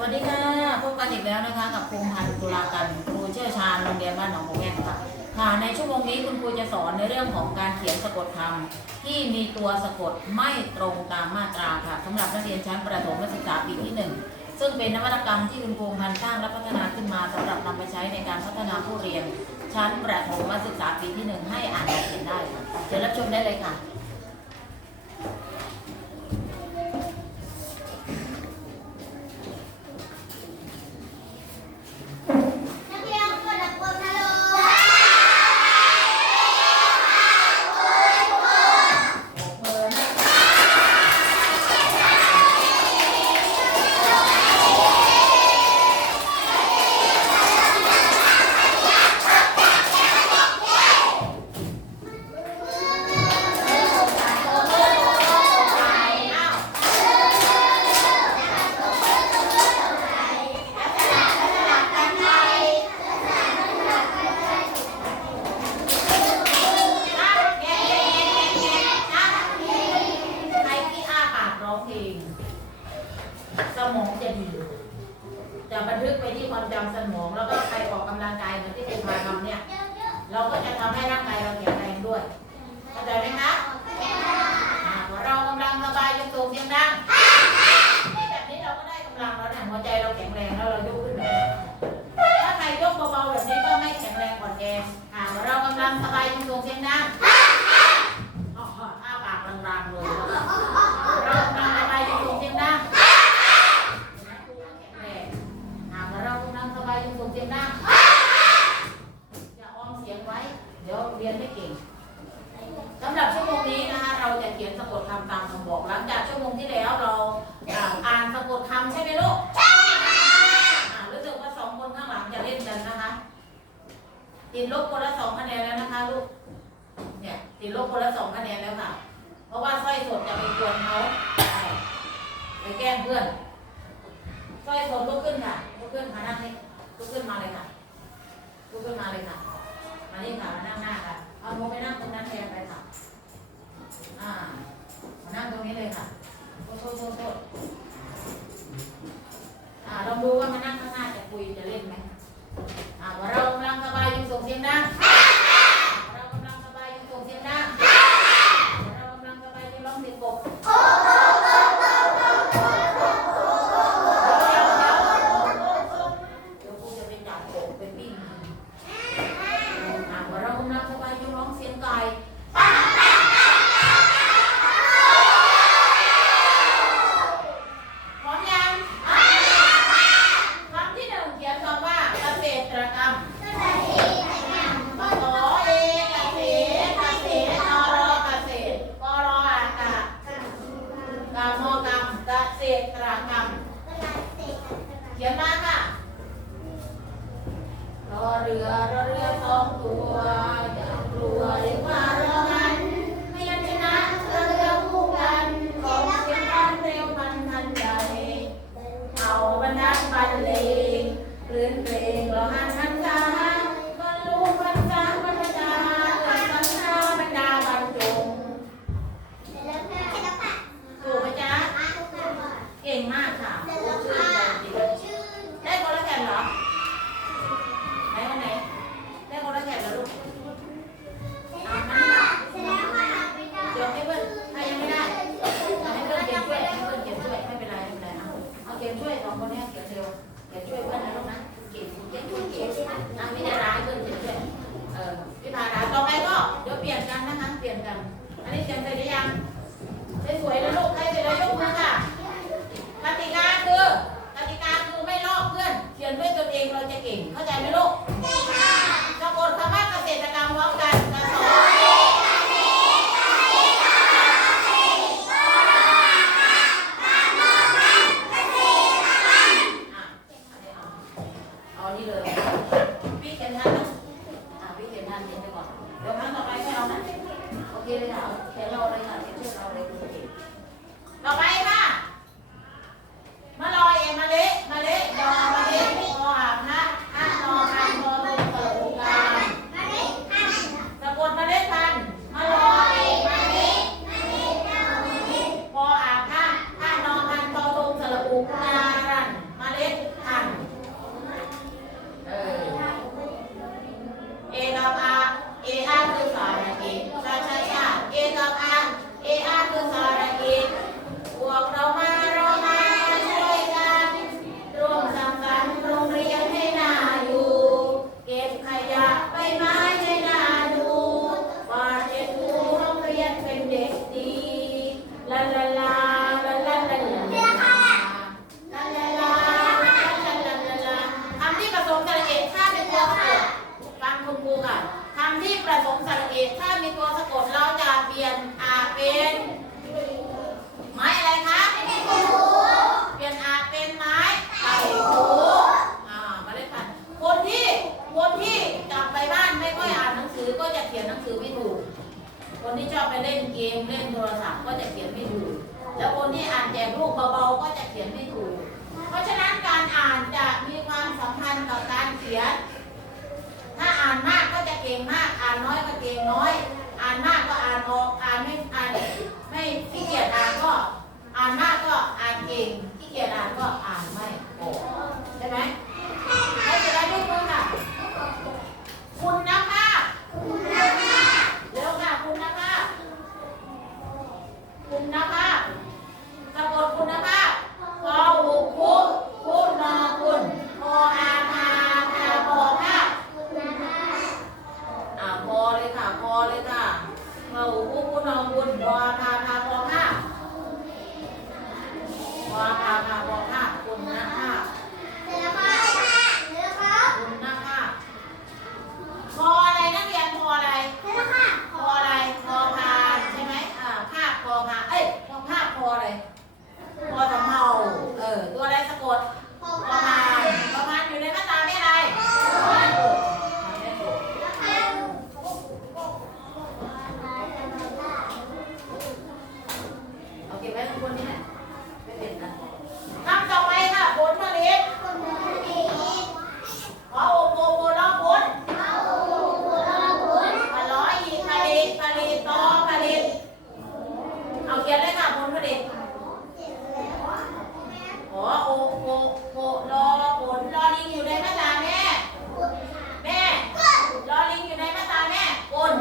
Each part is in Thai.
วัสดีค่ะพบกันอีกแล้วนะคะ กับครูพันธ์ตุลากันครูเชี่ยวชาญโรงเรียนบ้านหนองโมแง่ค่ะ ค่ะ ในชั่วโมงนี้คุณครูจะสอนในเรื่องของการเขียนสะกดคำที่มีตัวสะกดไม่ตรงตามมาตราค่ะสำหรับนักเรียนชั้นประถมศึกษาปีที่หนึ่งซึ่งเป็นนวัตกรรมที่คุณครูพันธ์สร้างและพัฒนาขึ้นมาสำหรับนำไปใช้ในการพัฒนาผู้เรียน ชั้นประถมศึกษาปีที่หนึ่งให้อ่านและเขียนได้ค่ะเชิญรับชมได้เลยค่ะำให้ร่างกายเราแข็งแรงด้วยเข้าใจไหมคะอ่าพอเรากำลังสบายจนสูงเสียงดังแบบนี้เราก็ได้กำลังแล้วเนี่ยหัวใจเราแข็งแรงแล้วเรายกขึ้นแบบนี้ถ้าใครยกเบาๆแบบนี้ก็ไม่แข็งแรงอ่อนแออ่าเรากำลังสบายจนสูงเสียงดังอ้ออ้าปากรังๆเลยเรากำลังสบายจนสูงเสียงดังแข็งแรงอ่าเรากำลังสบายจนสูงเสียงดัง กวนเขาไปแกล้งเพื่อนสร้อยสดลุกขึ้นค่ะลุกขึ้นมานั่งนี่ลุกขึ้นมาเลยค่ะลุกขึ้นมาเลยค่ะ มานี่ค่ะมานั่งหน้าค่ะ เอาโมไปนั่งตรงนั้นแทนไปค่ะ อ่า มานั่งตรงนี้เลยค่ะโทษโทษโทษโทษอ่าลองดูว่ามานั่งข้างหน้าจะคุยจะเล่นไหมอ่าว่าเรากำลังสบายยู่ส่งเสียงดังเรากำลังสบายอยู่ส่งเสียงดังเรากำลังสบาย อ คนที่ชอบไปเล่นเกมเล่นโทรศัพท์ก็จะเขียนไม่ถูก แล้วคนที่อ่านแจกลูกเบาๆก็จะเขียนไม่ถูก เพราะฉะนั้นการอ่านจะมีความสัมพันธ์กับการเขียน ถ้าอ่านมากก็จะเก่งมาก อ่านน้อยก็เก่งน้อย อ่านมากก็อ่านออก อ่านไม่อ่านไม่ขี้เกียจอ่านก็ อ่านมากก็อ่านเก่งขี้เกียจอ่านก็ พออาพาพาพอภาพคุณภาพ เสร็จแล้วค่ะเสร็จแล้วครับ คุณภาพพออะไรนักเรียนพออะไร เสร็จแล้วค่ะ พออะไร พอพานใช่ไหมอ่าภาพพอพานเอ้ยพอภาพพออะไร พอสำเภาเออ ตัวอะไรสะกด พอ พอ ผ่า พาน น พอพานอยู่ในมาตราไม่อะไรไม่ถูก แล้วค่ะ เอาเก็บไว้ข้างบนนี่แหละไม่เป็นนะคำต่อไปค่ะผลผลิต คนนี้ ขอโอโปโปล้อผล เอาหัวเราคุณ ผล้ออีกผลิตผลิตต่อผลิต เอาเขียนเลยค่ะผลผลิต ขอโอโปโปรอผลรอลิงอยู่ในมาตราแม่ แม่รอลิงอยู่ในมาตราแม่กล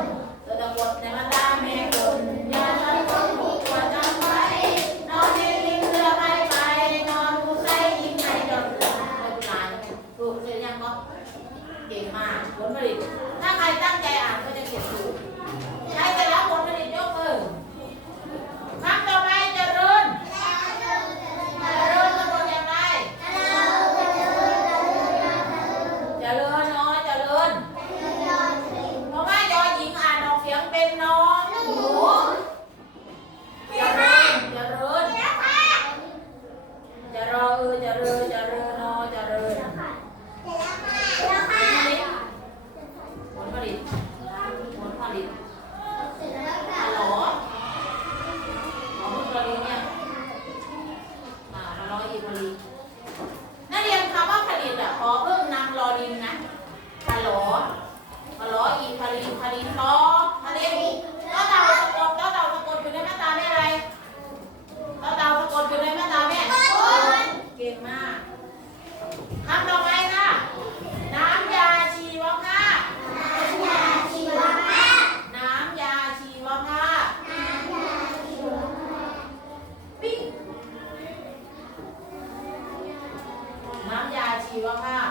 เราจะกดในมาตราแม่กลอย่าทำคนถูกกว่าจำไว้นอนเรียนลิงเรือไปไปนอนดูไส้ยิงในจอมเรือไม่เป็นไรถูกเสร็จยังก็เก่งมากผลผลิต ถ้าใครตั้งใจอ่านก็จะเขียนถูกใครจะรับผลผลิตยกมือคำต่อไปเจริญเจริญสะกดอย่างไร เจริญเนาะเจริญ เพราะว่ายอหญิงอ่านออกเสียงเป็นนอหนูเจริญเจริญจะรอเออเจริญเจริญนอเจริญผลผลิตผลผลิตฮัลโหลของคุณกรณีเนี่ยอ่ามาล้ออีกกรณีนักเรียนคำว่าผลิตอะขอเพิ่มนำรอลิงนะฮัลโหล มาล้ออีผลิตผลิตล้อผลิตล้อเต่าสะกดล้อเต่าสะกดอยู่ในมาตราแม่อะไรล้อเต่าสะกดอยู่ในมาตราแม่เก่งมากคำต่อไปค่ะ น้ำยาชีวภาพ น้ำยาชีวภาพปิ๊งน้ำยา ชีวภาพ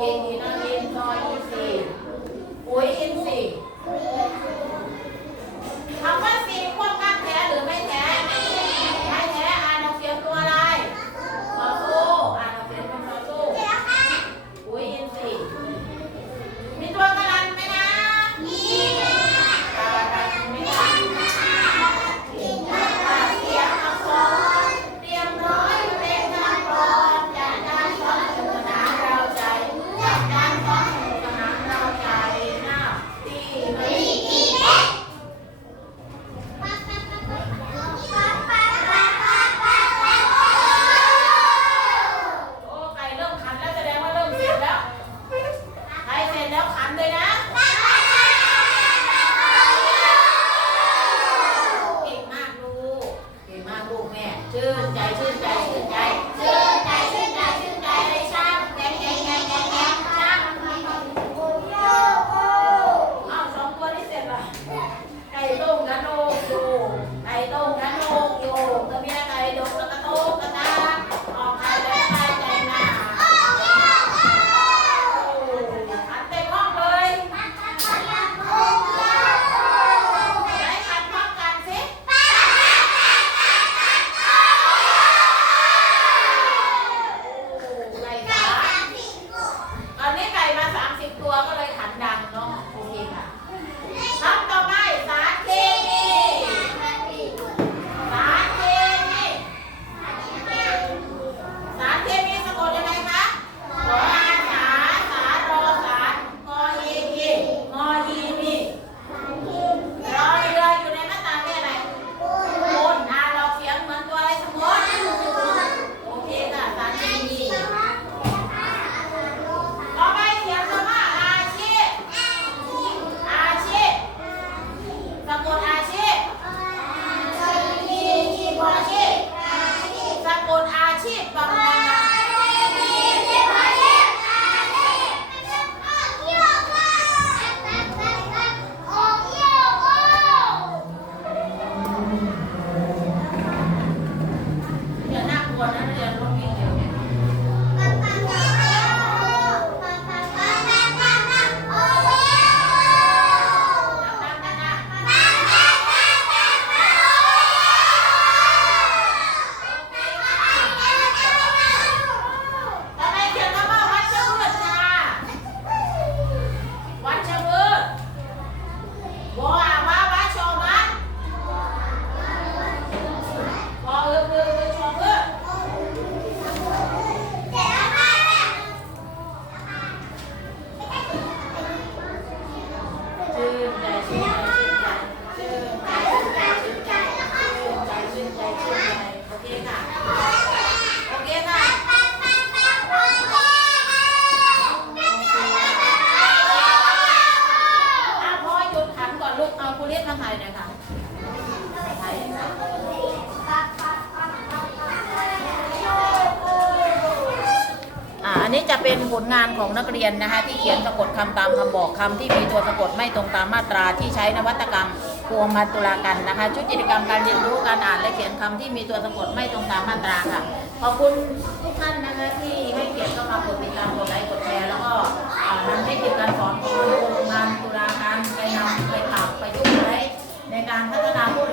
yên thì năng coi gì cuối gì 谢，爸。 นักเรียนนะคะที่เขียนสะกดคำตามคำบอกคำที่มีตัวสะกดไม่ตรงตามมาตราที่ใช้นวัตกรรมพวงมาตุลากันนะคะ ชุดกิจกรรมการเรียนรู้การอ่านและเขียนคำที่มีตัวสะกดไม่ตรงตามมาตราค่ะ ขอบคุณทุกท่านนะคะที่ให้เกียรติเข้ามากดติดตามกดไลค์กดแชร์แล้วก็นำให้กิจการสอนของโรงงาตุลาการไปนำไปปรับปยุกต์ใช้ในการพัฒนาผู้